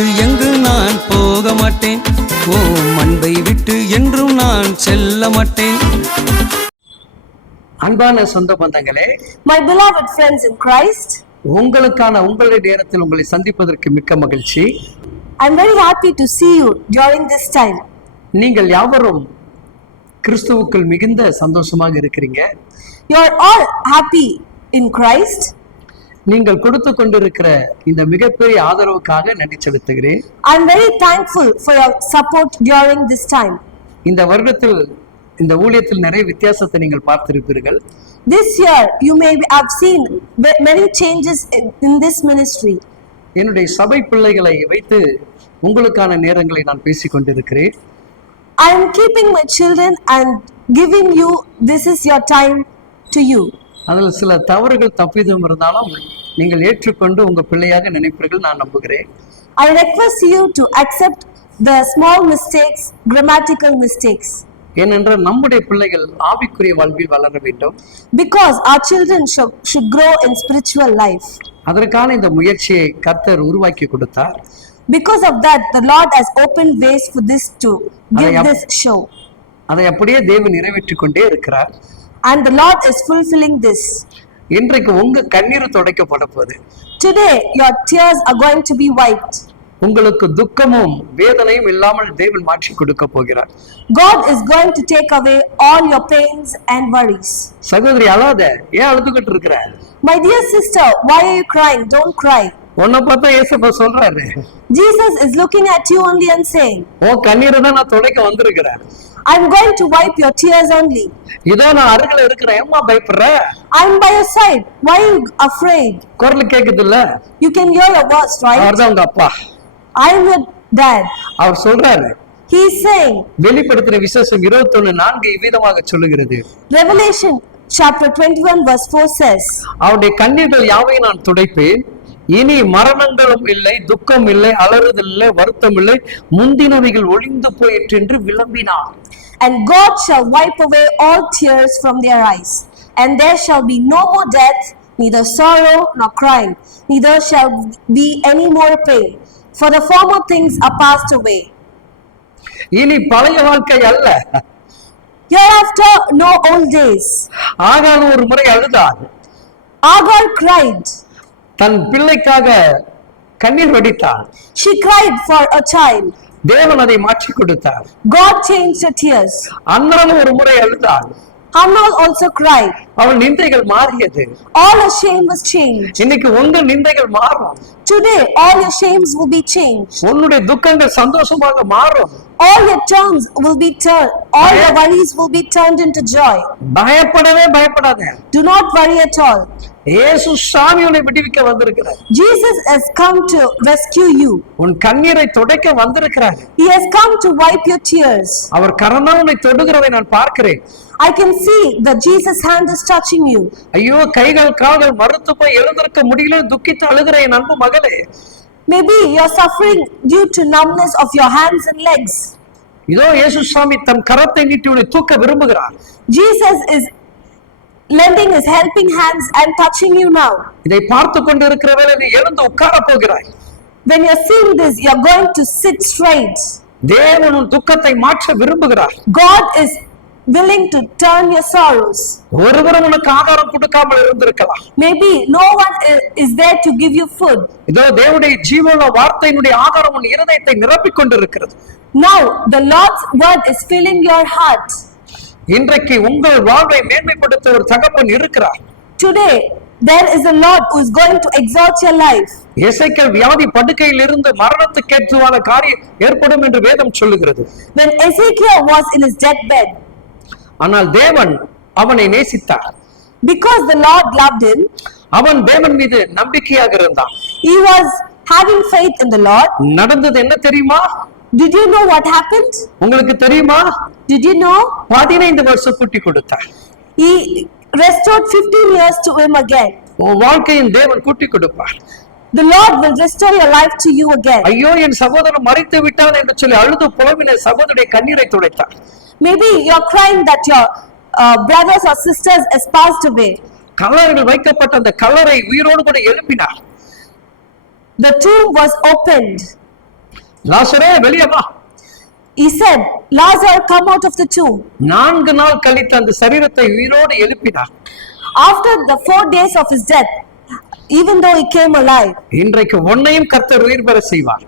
விட்டு எங்கு நான் போக மாட்டேன்? ஓ அன்பை விட்டு என்றும் நான் செல்ல மாட்டேன். அன்பான சொந்த பந்தங்களே my beloved friends in Christ உங்களுக்கான உங்களுடைய நேரத்தில் உங்களை சந்திப்பதற்கு மிக்க மகிழ்ச்சி. I am very happy to see you during this time. நீங்கள் யாவரும் கிறிஸ்துவுக்குள் மிகுந்த சந்தோஷமாக இருக்கிறீங்க. You are all happy in Christ. நீங்கள் கொடுத்து கொண்டிருக்கிற இந்த மிகப்பெரிய ஆதரவுக்காக நன்றி செலுத்துகிறேன் I'm very thankful for your support during this time. இந்த வருடத்தில் இந்த ஊழியத்தில் நிறைய வித்தியாசத்தை நீங்கள் பார்த்திருப்பீர்கள் This year, you may have seen ve- many changes in, this ministry. என்னுடைய சபை பிள்ளைகளை வைத்து உங்களுக்கான நேரங்களை நான் பேசிக் கொண்டிருக்கிறேன் I am keeping my children and giving you this is your time to you. அதில் சில தவறுகள் தப்பிதும் இருந்தாலும் நீங்கள் ஏற்றுக்கொண்டு உங்க பிள்ளையாக நினைப்பீர்கள் நான் நம்புகிறேன் I request you to accept the small mistakes, grammatical mistakes, ஏனென்றால் நம்முடைய பிள்ளைகள் ஆவிக்குரிய வாழ்வில் வளர வேண்டும் because our children should, should grow in spiritual life. அதற்கான இந்த முயற்சியை கர்த்தர் உருவாக்கி கொடுத்தார் Because of that, the Lord has opened ways for this to give Ayap- this show. அதை அப்படியே தேவன் நிறைவேற்றி கொண்டே இருக்கிறார் And the Lord is fulfilling this. இன்றைக்கு உங்க கண்ணீர் துடைக்கப்பட போகுது Today, your tears are going to be wiped. உங்களுக்கு துக்கமும் வேதனையும் இல்லாமல் தேவன் மாற்றி கொடுக்க போகிறார் God is going to take away all your pains and worries. சகோதரி அழாத ஏன் அழுதுகிட்டு இருக்கிற My dear sister, why are you crying? Don't cry. உன்னை பார்த்தா ஏசப்பா சொல்றாரு Jesus is looking at you only and saying, உன் கண்ணீரை தான் நான் துடைக்க வந்திருக்கிறேன் I'm going to wipe your tears only. இதோ நான் அருகில இருக்கிறேன் ஏம்மா பயப்படுற I'm by your side. Why are you afraid? குரல் கேக்குது இல்ல You can hear your voice, right? அவர்தான் உங்க அப்பா I am your dad. அவர் சொல்றாரு He is saying, வெளிப்படுத்தின விசேஷம் இருபத்தொன்னு நான்கு இவ்விதமாக சொல்லுகிறது Revelation chapter 21, verse 4 says, அவருடைய கண்ணீர்கள் யாவையும் நான் துடைப்பேன் இனி மரணங்களும் இல்லை துக்கம் இல்லை அலறுதல் இல்லை வருத்தம் இல்லை முந்தினவைகள் ஒளிந்து போயிற்று என்று விளம்பினார் And God shall wipe away all tears from their eyes, and there shall be no more death, neither sorrow nor crying, neither shall be any more pain, for the former things are passed away. இனி பழைய வாழ்க்கை அல்ல Hereafter, no old days. ஆகான ஒரு முறை அழுதார் Agar cried. தன் பிள்ளைக்காக கண்ணீர் வடித்தார் She cried for a child. தேவன் அதை மாற்றி கொடுத்தார் God changed her tears. அண்ணாலும் ஒரு முறை அழுதாள் Hannah also cried. அவள் நிந்தைகள் மாறியது All her shame was changed. இன்னைக்கு உங்க நிந்தைகள் மாறும் Today, all your shames will be changed. உன்னுடைய துக்கங்கள் சந்தோஷமாக மாறும் All your terms will be turned, all your worries will be turned into joy. பயப்படவே பயப்படாத Do not worry at all. இயேசு சாமி உன்னை விடுவிக்க வந்திருக்கிறார் Jesus has come to rescue you. உன் கண்ணீரை துடைக்க வந்திருக்கிறார் He has come to wipe your tears. அவர் கரந்தா உன்னை தொடுகிறதை நான் பார்க்கிறேன் I can see that Jesus' hand is touching you. ஐயோ கைகள் கால்கள் மறுத்து போய் எழுந்திருக்க முடியல துக்கித்து அழுகிற என் அன்பு மகளே Maybe you're suffering due to numbness of your hands and legs. இதோ இயேசு சாமி தன் கரத்தை நீட்டி உன்னை தூக்க விரும்புகிறார் Jesus is lending his helping hands and touching you now. இதை பார்த்து கொண்டு இருக்கிற வேளை நீ எழுந்து உட்கார போகிறாய் When you're seeing this, you're going to sit straight. தேவன் உன் துக்கத்தை மாற்ற விரும்புகிறார் God is willing to turn your sorrows. ஒருவரும் உனக்கு ஆதாரம் கொடுக்காமல் இருந்திருக்கலாம் Maybe no one i- is there to give you food. இதோ தேவனுடைய ஜீவனுள்ள வார்த்தையினுடைய ஆதாரம் உன் இருதயத்தை நிரப்பிக் கொண்டிருக்கிறது Now the Lord's word is filling your heart. இன்றைக்கு உங்கள் வாழ்வை மேன்மைப்படுத்த ஒரு தகப்பன் இருக்கிறார் Today, there is a Lord who is going to exalt your life. இசைக்கல் வியாதி படுக்கையில் இருந்து மரணத்துக்கு ஏற்றுவான காரியம் ஏற்படும் என்று வேதம் சொல்லுகிறது When Ezekiel was in his deathbed, ஆனால் தேவன் அவனை நேசித்தார் because the Lord loved him, அவன் தேவன் மீது நம்பிக்கையாக இருந்தான் he was having faith in the Lord. நடந்தது என்ன தெரியுமா Did you know what happened? உங்களுக்கு தெரியுமா Did you know? பதினைந்து வருஷம் கூட்டி கொடுத்தார் He restored 15 years to him again. உன் வாழ்க்கையின் தேவன் கூட்டி கொடுப்பார் The Lord will restore your life to you again. ஐயோ என் சகோதரன் மறைத்து விட்டான் என்று சொல்லி அழுது புலவின சகோதரிய கண்ணீரை துடைத்தார் Maybe you're crying that your uh, brothers or sisters has passed away. கல்லறைகள் வைக்கப்பட்ட அந்த கல்லறை உயிரோடு கூட எழுப்பினார் The tomb was opened. லாசரே வெளியே வா He said, Lazarus come out of the tomb. நான்கு நாள் கழித்து அந்த சரீரத்தை உயிரோடு எழுப்பினார் After the four days of his death, even though he came alive, இன்றைக்கு உன்னையும் கர்த்தர் உயிர் பெற செய்வார்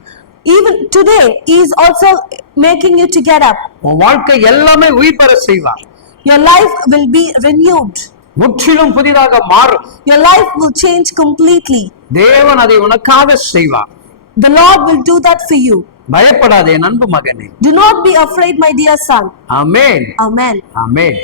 even today he is also making you to get up. உன் வாழ்க்கை எல்லாமே உயிர் பெற செய்வார் Your life will be renewed. முற்றிலும் புதிதாக மாறும் Your life will change completely. தேவன் அதை உனக்காக செய்வார் The Lord will do that for you. பயப்படாதே என் அன்பு மகனே Do not be afraid, my dear son. Amen Amen. Amen